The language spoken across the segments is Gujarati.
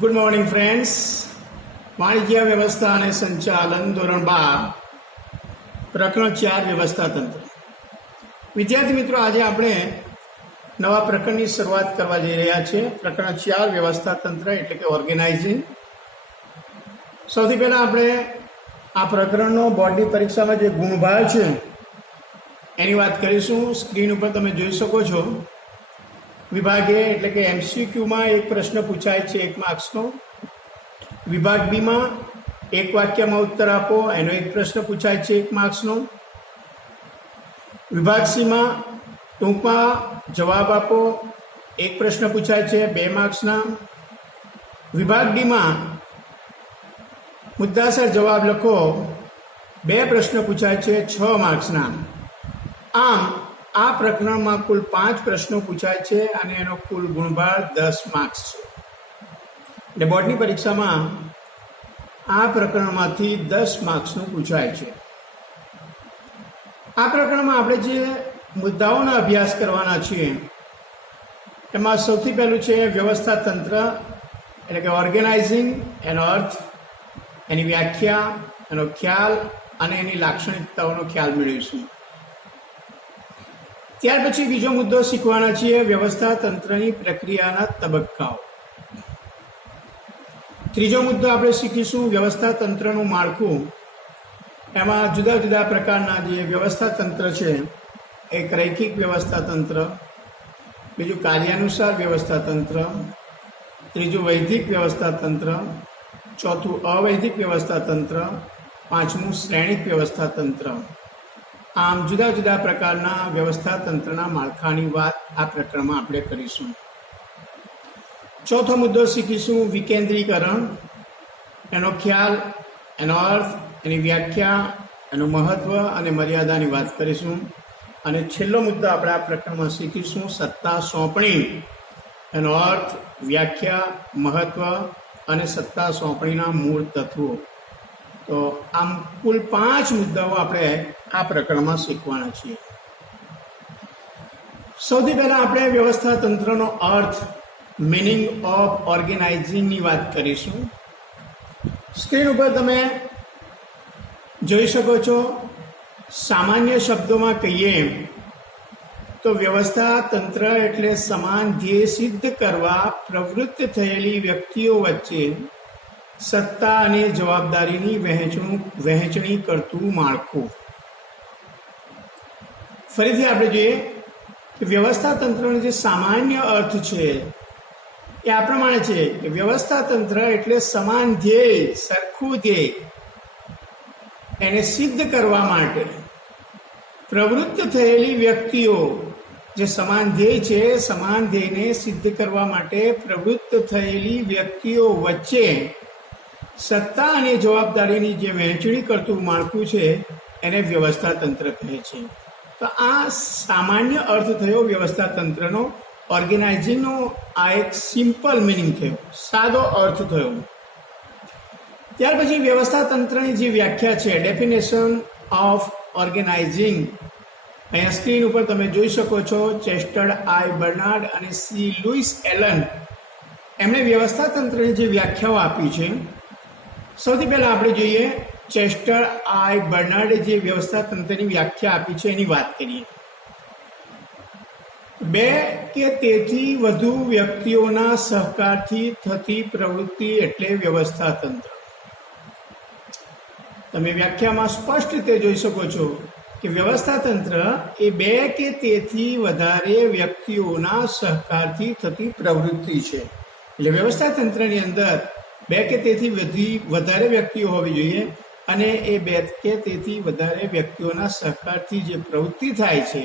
Good morning friends. વાણિજ્ય વ્યવસ્થા અને સંચાલન ધોરણ 12 પ્રકરણ 4 વ્યવસ્થા તંત્ર. વિદ્યાર્થી મિત્રો, આજે આપણે નવા પ્રકરણની શરૂઆત કરવા જઈ રહ્યા છીએ. પ્રકરણ 4 વ્યવસ્થા તંત્ર એટલે કે ઓર્ગેનાઇઝિંગ. સૌથી પહેલાં આપણે આ પ્રકરણનો બોર્ડની પરીક્ષામાં જે ગુણભાર છે એની વાત કરીશું. સ્ક્રીન ઉપર તમે જોઈ શકો છો. વિભાગ એ એટલે કે MCQમાં એક પ્રશ્ન પૂછાય છે 1 માર્ક્સનો. વિભાગ બીમાં એક વાક્યમાં ઉત્તર આપો એનો એક પ્રશ્ન પૂછાય છે 1 માર્ક્સનો. વિભાગ સીમાં ટૂંકમાં જવાબ આપો એક પ્રશ્ન પૂછાય છે 2 માર્ક્સના. વિભાગ ડીમાં મુદ્દાસર જવાબ લખો 2 પ્રશ્ન પૂછાય છે 6 માર્ક્સના. આમ આ પ્રકરણમાં કુલ 5 પ્રશ્નો પૂછાય છે અને એનો કુલ ગુણભાર 10 માર્ક્સ છે. એટલે બોર્ડની પરીક્ષામાં આ પ્રકરણમાંથી 10 માર્ક્સનું પૂછાય છે. આ પ્રકરણમાં આપણે જે મુદ્દાઓનો અભ્યાસ કરવાના છીએ એમાં સૌથી પહેલું છે વ્યવસ્થા તંત્ર એટલે કે ઓર્ગેનાઇઝિંગ. એનો અર્થ, એની વ્યાખ્યા, એનો ખ્યાલ અને એની લાક્ષણિકતાઓનો ખ્યાલ મેળવીશું. ત્યાર પછી બીજો મુદ્દો શીખવાના છીએ વ્યવસ્થા તંત્રની પ્રક્રિયાના તબક્કાઓ. ત્રીજો મુદ્દો આપણે શીખીશું વ્યવસ્થા તંત્રનું માળખું. એમાં જુદા જુદા પ્રકારના જે વ્યવસ્થા તંત્ર છે, એક રૈખિક વ્યવસ્થા તંત્ર, બીજું કાર્યાનુસાર વ્યવસ્થા તંત્ર, ત્રીજું વૈધિક વ્યવસ્થા તંત્ર, ચોથું અવૈધિક વ્યવસ્થા તંત્ર, પાંચમું શ્રેણિક વ્યવસ્થા તંત્ર. આમ જુદા જુદા પ્રકારના વ્યવસ્થા તંત્રના માળખાની વાત આ પ્રકરણમાં આપણે કરીશું. ચોથો મુદ્દો શીખીશું વિકેન્દ્રીકરણ. એનો ખ્યાલ, એનો અર્થ, એની વ્યાખ્યા, એનું મહત્વ અને મર્યાદાની વાત કરીશું. અને છેલ્લો મુદ્દો આપણે આ પ્રકરણમાં શીખીશું સત્તા સોંપણી. એનો અર્થ, વ્યાખ્યા, મહત્વ અને સત્તા સોંપણીના મૂળ તત્વો. તો આમ કુલ 5 મુદ્દાઓ આપણે આ પ્રકરણમાં શીખવાના છીએ. સૌથી પહેલાં આપણે વ્યવસ્થા તંત્રનો અર્થ, મિનિંગ ઓફ ઓર્ગેનાઇઝિંગની વાત કરીશું. સ્ક્રીન ઉપર તમે જોઈ શકો છો. સામાન્ય શબ્દોમાં કહીએ તો વ્યવસ્થા તંત્ર એટલે સમાન ધ્યેય સિદ્ધ કરવા પ્રવૃત્ત થયેલી વ્યક્તિઓ વચ્ચે સત્તા અને જવાબદારીની વહેંચણી કરતું માળખું. ફરીથી આપણે જોઈએ કે વ્યવસ્થા તંત્રનો જે સામાન્ય અર્થ છે એ આ પ્રમાણે છે કે વ્યવસ્થા તંત્ર એટલે સમાન ધ્યેય, સરખું ધ્યેય એને સિદ્ધ કરવા માટે પ્રવૃત્ત થયેલી વ્યક્તિઓ, જે સમાન ધ્યેય છે, સમાન ધ્યેયને સિદ્ધ કરવા માટે પ્રવૃત્ત થયેલી વ્યક્તિઓ વચ્ચે સત્તા અને જવાબદારીની જે વહેંચણી કરતું માળખું છે એને વ્યવસ્થા તંત્ર કહે છે. તો આ સામાન્ય અર્થ થયો વ્યવસ્થા તંત્રનો. ઓર્ગેનાઇઝિંગનો આ એક સિમ્પલ મિનિંગ થયો, સાદો અર્થ થયો. ત્યાર પછી વ્યવસ્થા તંત્રની જે વ્યાખ્યા છે, ડેફિનેશન ઓફ ઓર્ગેનાઇઝિંગ, અહીંયા સ્ક્રીન ઉપર તમે જોઈ શકો છો. ચેસ્ટર આઈ બર્નાર્ડ અને સી લુઈસ એલન એમણે વ્યવસ્થા તંત્રની જે વ્યાખ્યાઓ આપી છે. સૌથી પહેલાં આપણે જોઈએ ચેસ્ટર આઈ બર્નાર્ડે જે વ્યવસ્થા તંત્રની વ્યાખ્યા આપી છે એની વાત કરીએ. 2 કે તેથી વધુ વ્યક્તિઓના સહકારથી થતી પ્રવૃત્તિ એટલે વ્યવસ્થા તંત્ર. તમે વ્યાખ્યામાં સ્પષ્ટ રીતે જોઈ શકો છો કે વ્યવસ્થા તંત્ર એ 2 કે તેથી વધારે વ્યક્તિઓના સહકારથી થતી પ્રવૃત્તિ છે. એટલે વ્યવસ્થા તંત્રની અંદર 2 કે તેથી વધારે વ્યક્તિઓ હોવી જોઈએ અને એ 2 કે તેથી વધારે વ્યક્તિઓના સહકારથી જે પ્રવૃત્તિ થાય છે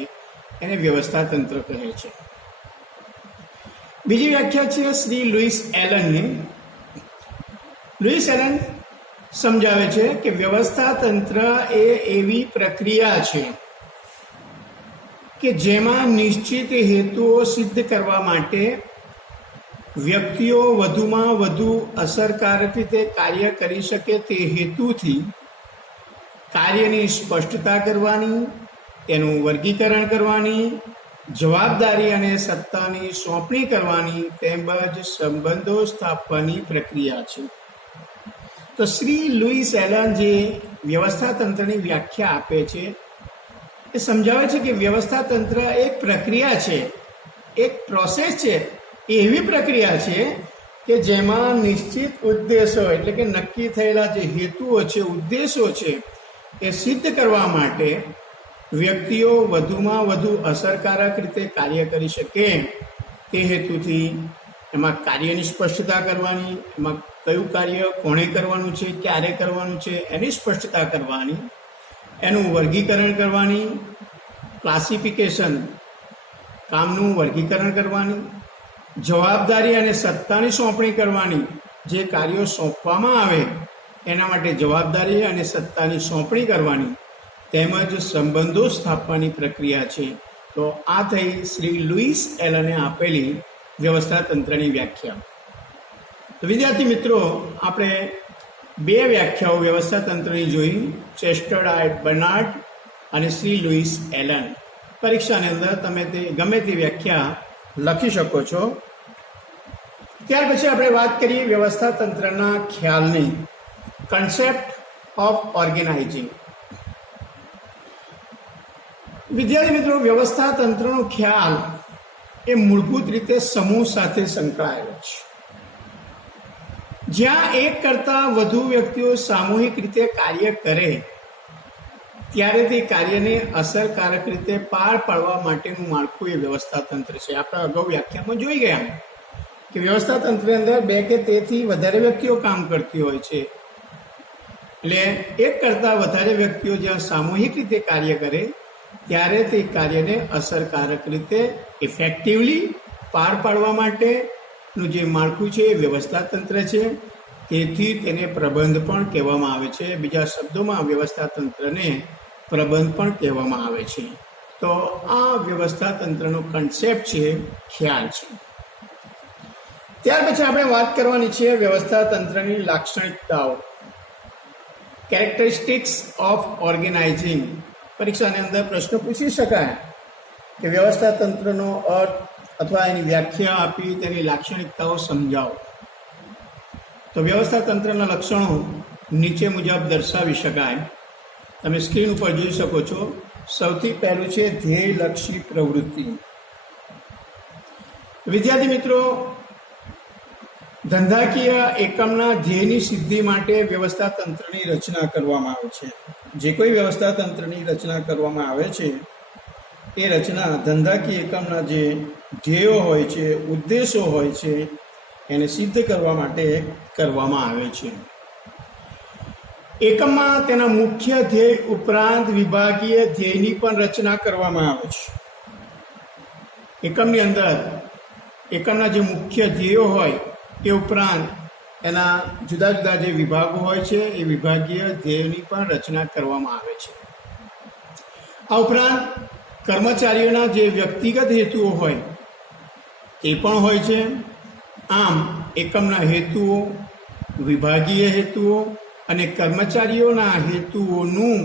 એને વ્યવસ્થા તંત્ર કહે છે. બીજી વ્યાખ્યા છે શ્રી લુઈસ એલનની. લુઈસ એલન સમજાવે છે કે વ્યવસ્થા તંત્ર એ એવી પ્રક્રિયા છે કે જેમાં નિશ્ચિત હેતુઓ સિદ્ધ કરવા માટે વ્યક્તિઓ વધુમાં વધુ અસરકારક રીતે કાર્ય કરી શકે તે હેતુથી કાર્યની સ્પષ્ટતા કરવાની, તેનું વર્ગીકરણ કરવાની, જવાબદારી અને સત્તાની સોંપણી કરવાની તેમજ સંબંધો સ્થાપવાની પ્રક્રિયા છે. તો શ્રી લુઈસ એલન જે વ્યવસ્થા તંત્રની વ્યાખ્યા આપે છે એ સમજાવે છે કે વ્યવસ્થા તંત્ર એક પ્રક્રિયા છે, એક પ્રોસેસ છે, એવી પ્રક્રિયા છે કે જેમાં નિશ્ચિત ઉદ્દેશો એટલે કે નક્કી થયેલા જે હેતુઓ છે, ઉદ્દેશો છે, એ સિદ્ધ કરવા માટે વ્યક્તિઓ વધુમાં વધુ અસરકારક રીતે કાર્ય કરી શકે તે હેતુથી એમાં કાર્યની સ્પષ્ટતા કરવાની, એમાં કયું કાર્ય કોણે કરવાનું છે, ક્યારે કરવાનું છે એની સ્પષ્ટતા કરવાની, એનું વર્ગીકરણ કરવાની, ક્લાસિફિકેશન કામનું વર્ગીકરણ કરવાની, જવાબદારી અને સત્તાની સોંપણી કરવાની, જે કાર્યો સોંપવામાં આવે એના માટે જવાબદારી અને સત્તાની સોંપણી કરવાની, તેમજ સંબંધો સ્થાપવાની પ્રક્રિયા છે. તો આ થઈ શ્રી લુઈસ એલને આપેલી વ્યવસ્થા તંત્રની વ્યાખ્યા. તો વિદ્યાર્થી મિત્રો, આપણે બે વ્યાખ્યાઓ વ્યવસ્થા તંત્રની જોઈ, ચેસ્ટર્ડ બર્નાર્ડ અને શ્રી લુઈસ એલન. પરીક્ષાની અંદર તમે તે ગમે તે વ્યાખ્યા લખી શકો છો. ત્યાર પછી આપણે વાત કરીએ વ્યવસ્થા તંત્રના ખ્યાલની, કન્સેપ્ટ ઓફ ઓર્ગેનાઇઝિંગ. વિદ્યાર્થી મિત્રો, વ્યવસ્થા તંત્રનો ખ્યાલ એ મૂળભૂત રીતે સમૂહ સાથે સંકળાયેલો છે. જ્યાં એક કરતાં વધુ વ્યક્તિઓ સામૂહિક રીતે કાર્ય કરે ત્યારે તે કાર્યને અસરકારક રીતે પાર પાડવા માટેનું માળખું એ વ્યવસ્થા તંત્ર છે. આપણે અગાઉ વ્યાખ્યામાં જોઈ ગયા કે વ્યવસ્થા તંત્રની અંદર બે કે તેથી વધારે વ્યક્તિઓ કામ કરતી હોય છે. એટલે એક કરતાં વધારે વ્યક્તિઓ જ્યાં સામૂહિક રીતે કાર્ય કરે ત્યારે તે કાર્યને અસરકારક રીતે ઇફેક્ટિવલી પાર પાડવા માટેનું જે માળખું છે એ વ્યવસ્થા તંત્ર છે. તેથી તેને પ્રબંધ પણ કહેવામાં આવે છે. બીજા શબ્દોમાં વ્યવસ્થા તંત્રને પ્રબંધ પણ કહેવામાં આવે છે. તો આ વ્યવસ્થા તંત્રનો કન્સેપ્ટ છે, ખ્યાલ છે. ત્યાર પછી આપણે વાત કરવાની છે વ્યવસ્થા તંત્રની લાક્ષણિકતાઓ, કેરેક્ટરિસ્ટિક્સ ઓફ ઓર્ગેનાઇઝિંગ. પરીક્ષાની અંદર પ્રશ્ન પૂછી શકાય કે વ્યવસ્થા તંત્રનો અર્થ અથવા એની વ્યાખ્યા આપી તેની લાક્ષણિકતાઓ સમજાવો. તો વ્યવસ્થા તંત્રના લક્ષણો નીચે મુજબ દર્શાવી શકાય. તમે સ્ક્રીન ઉપર જોઈ શકો છો. સૌથી પહેલું છે ધ્યેયલક્ષી પ્રવૃત્તિ. વિદ્યાર્થી મિત્રો, ધંધાકીય એકમના ધ્યેયની સિદ્ધિ માટે વ્યવસ્થા તંત્રની રચના કરવામાં આવે છે. જે કોઈ વ્યવસ્થા તંત્રની રચના કરવામાં આવે છે એ રચના ધંધાકીય એકમના જે ધ્યેયો હોય છે, ઉદ્દેશો હોય છે, એને સિદ્ધ કરવા માટે કરવામાં આવે છે. એકમમાં તેના મુખ્ય ધ્યેય ઉપરાંત વિભાગીય ધ્યેયની પણ રચના કરવામાં આવે છે. એકમની અંદર એકમના જે મુખ્ય ધ્યેયો હોય એ ઉપરાંત એના જુદા જુદા જે વિભાગો હોય છે એ વિભાગીય ધ્યેયની પણ રચના કરવામાં આવે છે. આ ઉપરાંત કર્મચારીઓના જે વ્યક્તિગત હેતુઓ હોય એ પણ હોય છે. આમ એકમના હેતુઓ, વિભાગીય હેતુઓ અને કર્મચારીઓના હેતુઓનું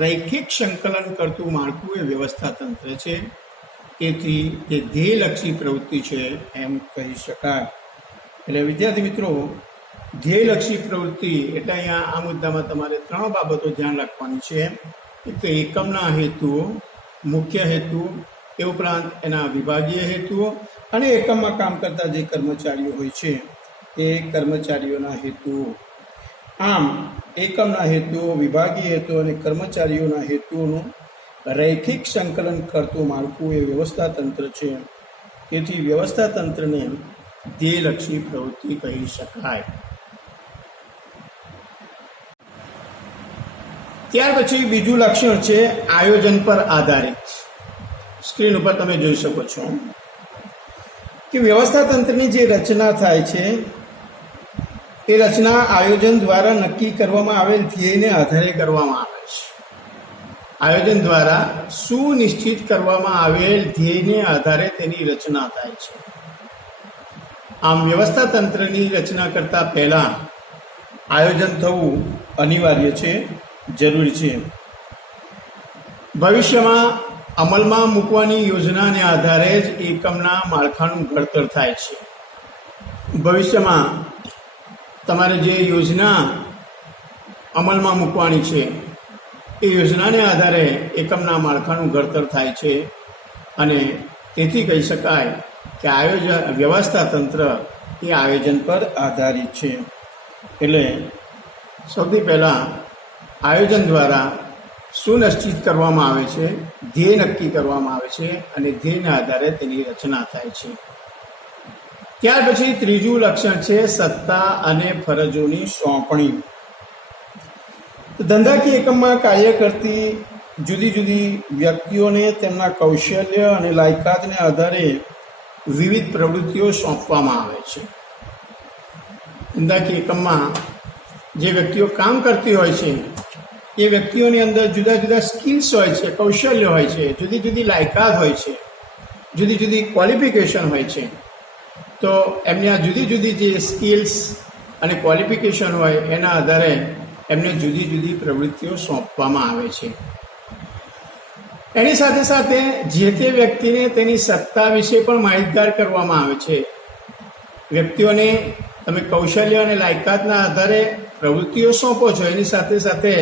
રૈખિક સંકલન કરતું માળખું એ વ્યવસ્થા તંત્ર છે. તેથી તે ધ્યેયલક્ષી પ્રવૃત્તિ છે એમ કહી શકાય. એટલે વિદ્યાર્થી મિત્રો, ધ્યેયલક્ષી પ્રવૃત્તિ એટલે અહીંયા આ મુદ્દામાં તમારે ત્રણ બાબતો ધ્યાન રાખવાની છે. એક તો એકમના હેતુઓ, મુખ્ય હેતુ, એ ઉપરાંત એના વિભાગીય હેતુઓ અને એકમમાં કામ કરતા જે કર્મચારીઓ હોય છે એ કર્મચારીઓના હેતુઓ. આમ એકમના હેતુઓ, વિભાગીય હેતુઓ અને કર્મચારીઓના હેતુઓનું રૈખિક સંકલન કરતું માળખું એ વ્યવસ્થા તંત્ર છે. તેથી વ્યવસ્થા તંત્રને ધ્યેયલક્ષી પ્રવૃત્તિ કહી શકાય. ત્યાર પછી બીજું લક્ષણ છે આયોજન પર આધારિત. સ્ક્રીન ઉપર તમે જોઈ શકો છો કે વ્યવસ્થા તંત્રની જે રચના થાય છે એ રચના આયોજન દ્વારા નક્કી કરવામાં આવેલ ધ્યેયને આધારે કરવામાં આવે છે. આયોજન દ્વારા સુનિશ્ચિત કરવામાં આવેલ ધ્યેયને આધારે તેની રચના થાય છે. આમ વ્યવસ્થા તંત્રની રચના કરતા પહેલા આયોજન થવું અનિવાર્ય છે, જરૂરી છે. ભવિષ્યમાં અમલમાં મૂકવાની યોજનાને આધારે જ એકમના માળખાનું ઘડતર થાય છે. ભવિષ્યમાં તમારે જે યોજના અમલમાં મૂકવાની છે એ યોજનાને આધારે એકમના માળખાનું ઘડતર થાય છે અને તેથી કહી શકાય કે વ્યવસ્થા તંત્ર એ આયોજન પર આધારિત છે. એટલે સૌથી પહેલાં આયોજન દ્વારા સુનિશ્ચિત કરવામાં આવે છે, ધ્યેય નક્કી કરવામાં આવે છે અને ધ્યેયના આધારે તેની રચના થાય છે. ત્યાર પછી ત્રીજું લક્ષણ છે સત્તા અને ફરજોની સોંપણી. ધંધાકીય એકમમાં કાર્ય કરતી જુદી જુદી વ્યક્તિઓને તેમના કૌશલ્ય અને લાયકાતને આધારે વિવિધ પ્રવૃત્તિઓ સોંપવામાં આવે છે. ધંધાકીય એકમમાં જે વ્યક્તિઓ કામ કરતી હોય છે એ વ્યક્તિઓની અંદર જુદા જુદા સ્કિલ્સ હોય છે, કૌશલ્ય હોય છે, જુદી જુદી લાયકાત હોય છે, જુદી જુદી ક્વોલિફિકેશન હોય છે. તો એમને આ જુદી જુદી જે સ્કિલ્સ અને ક્વોલિફિકેશન હોય એના આધારે એમને જુદી જુદી પ્રવૃત્તિઓ સોંપવામાં આવે છે. એની સાથે સાથે જે તે વ્યક્તિને તેની સત્તા વિશે પણ માહિતગાર કરવામાં આવે છે. વ્યક્તિઓને તમે કૌશલ્ય અને લાયકાતના આધારે પ્રવૃત્તિઓ સોંપો છો, એની સાથે સાથે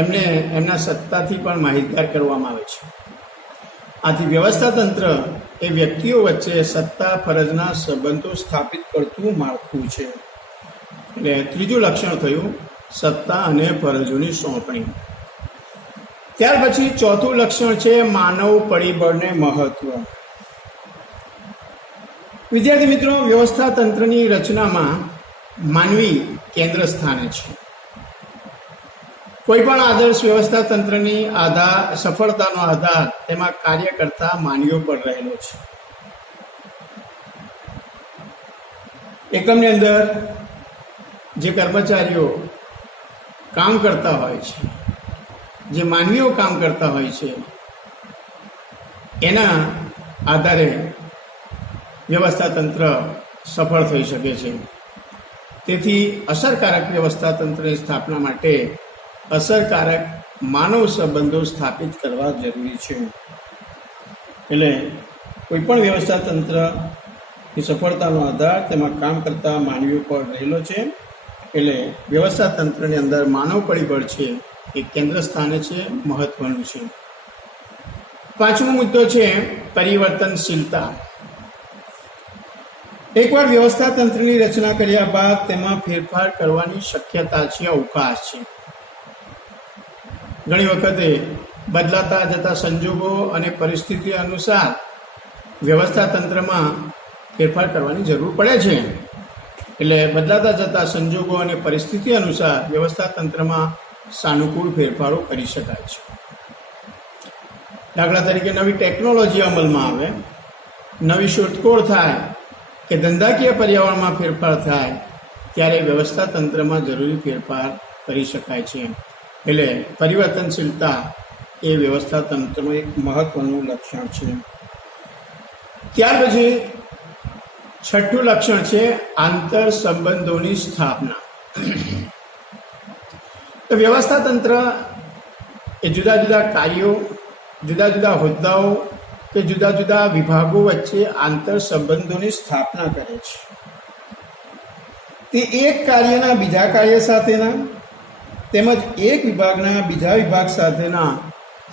એમને એમના સત્તાથી પણ માહિતગાર કરવામાં આવે છે. આથી વ્યવસ્થા તંત્ર એ વ્યક્તિઓ વચ્ચે સત્તા ફરજના સંબંધો સ્થાપિત કરતું માળખું છે. એટલે ત્રીજું લક્ષણ થયું સત્તા અને ફરજોની સોંપણી. ત્યાર પછી ચોથું લક્ષણ છે માનવ પરિબળને મહત્વ. વિદ્યાર્થી મિત્રો, વ્યવસ્થા તંત્રની રચનામાં માનવી કેન્દ્ર સ્થાને છે. કોઈ પણ આદર્શ વ્યવસ્થા તંત્રની સફળતાનો આધાર તેમાં કાર્ય કરતા માનવીઓ પર રહેલો છે. એકમની અંદર જે કર્મચારીઓ કામ કરતા હોય છે, જે માનવીઓ કામ કરતા હોય છે, એના આધારે વ્યવસ્થા તંત્ર સફળ થઈ શકે છે. તેથી અસરકારક વ્યવસ્થા તંત્રની સ્થાપના માટે અસરકારક માનવ સંબંધો સ્થાપિત કરવા જરૂરી છે. એટલે કોઈ પણ વ્યવસ્થા તંત્રની સફળતાનો આધાર તેમાં કામ કરતા માનવીઓ પર રહેલો છે. એટલે વ્યવસ્થા તંત્રની અંદર માનવ પરિબળ છે એ કેન્દ્ર સ્થાને છે, મહત્વનું છે. પાંચમો મુદ્દો છે પરિવર્તનશીલતા. એકવાર વ્યવસ્થા તંત્રની રચના કર્યા બાદ તેમાં ફેરફાર કરવાની શક્યતા છે, અવકાશ છે. ઘણી વખતે બદલાતા જતા સંજોગો અને પરિસ્થિતિ અનુસાર વ્યવસ્થા તંત્રમાં ફેરફાર કરવાની જરૂર પડે છે. એટલે બદલાતા જતા સંજોગો અને પરિસ્થિતિ અનુસાર વ્યવસ્થા તંત્રમાં સાનુકૂળ ફેરફારો કરી શકાય છે. દાખલા તરીકે નવી ટેકનોલોજી અમલમાં આવે, નવી શોધખોળ થાય કે ધંધાકીય પર્યાવરણમાં ફેરફાર થાય ત્યારે વ્યવસ્થા તંત્રમાં જરૂરી ફેરફાર કરી શકાય છે. એટલે પરિવર્તનશીલતા એ વ્યવસ્થા તંત્રનું એક મહત્વનું લક્ષણ છે. ત્યાર પછી છઠ્ઠું લક્ષણ છે આંતર સંબંધોની સ્થાપના. તો વ્યવસ્થા તંત્ર એ જુદા જુદા કાર્યો, જુદા જુદા હોદ્દાઓ કે જુદા જુદા વિભાગો વચ્ચે આંતર સંબંધોની સ્થાપના કરે છે. તે એક કાર્યના બીજા કાર્ય સાથેના તેમજ એક વિભાગના બીજા વિભાગ સાથેના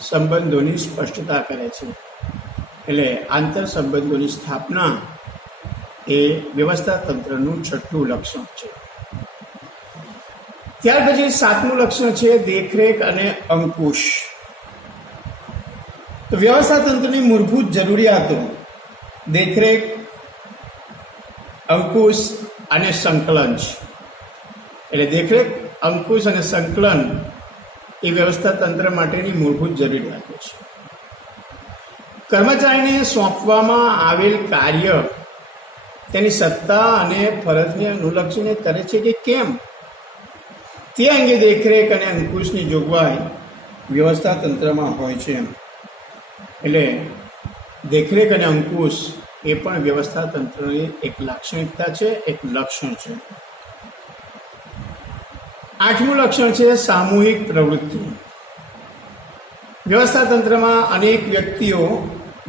સંબંધોની સ્પષ્ટતા કરે છે. એટલે આંતર સંબંધોની સ્થાપના એ વ્યવસ્થા તંત્રનું છઠ્ઠું લક્ષણ છે. ત્યાર પછી સાતમું લક્ષણ છે દેખરેખ અને અંકુશ. તો વ્યવસ્થા તંત્રની મૂળભૂત જરૂરિયાતો દેખરેખ, અંકુશ અને સંકલન છે. એટલે દેખરેખ, અંકુશ અને સંકલન એ વ્યવસ્થા તંત્ર માટેની મૂળભૂત જરૂરિયાતો છે. કર્મચારીને સોંપવામાં આવેલ કાર્ય તેની સત્તા અને ફરજને અનુલક્ષીને કરે છે કે કેમ, તે અંગે દેખરેખ અને અંકુશની જોગવાઈ વ્યવસ્થા તંત્રમાં હોય છે. એટલે દેખરેખ અને અંકુશ એ પણ વ્યવસ્થા તંત્રની એક લાક્ષણિકતા છે, એક લક્ષણ છે. આઠમું લક્ષણ છે સામૂહિક પ્રવૃત્તિ. વ્યવસ્થા તંત્રમાં અનેક વ્યક્તિઓ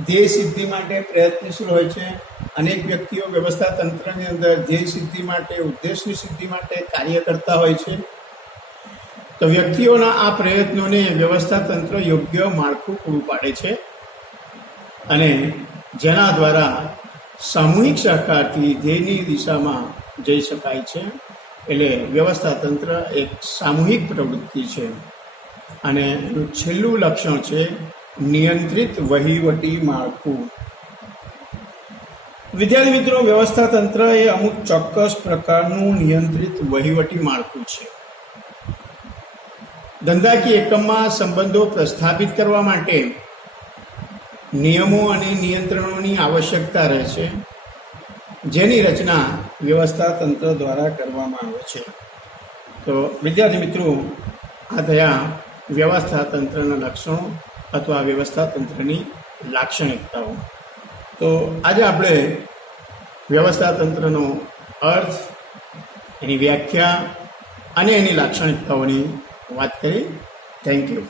ધ્યેય સિદ્ધિ માટે પ્રયત્નશીલ હોય છે. અનેક વ્યક્તિઓ વ્યવસ્થા તંત્રની અંદર ધ્યેય સિદ્ધિ માટે, ઉદ્દેશની સિદ્ધિ માટે કાર્ય કરતા હોય છે. તો વ્યક્તિઓના આ પ્રયત્નોને વ્યવસ્થા તંત્ર યોગ્ય માળખું પૂરું પાડે છે અને જેના દ્વારા સામૂહિક સહકારથી ધ્યેયની દિશામાં જઈ શકાય છે. એટલે વ્યવસ્થા તંત્ર એક સામૂહિક પ્રવૃત્તિ છે અને એનું છેલ્લું લક્ષણ છે નિયંત્રિત વહીવટી માળખું. વિદ્યાર્થી મિત્રો, વ્યવસ્થા તંત્ર એ અમુક ચોક્કસ પ્રકારનું નિયંત્રિત વહીવટી માળખું છે. ધંધાકીય એકમમાં સંબંધો પ્રસ્થાપિત કરવા માટે નિયમો અને નિયંત્રણોની આવશ્યકતા રહે છે, જેની રચના વ્યવસ્થા તંત્ર દ્વારા કરવામાં આવે છે. તો વિદ્યાર્થી મિત્રો, આ થયા વ્યવસ્થા તંત્રના લક્ષણો અથવા વ્યવસ્થા તંત્રની લાક્ષણિકતાઓ. તો આજે આપણે વ્યવસ્થા તંત્રનો અર્થ, એની વ્યાખ્યા અને એની લાક્ષણિકતાઓની વાત કરી. Thank you.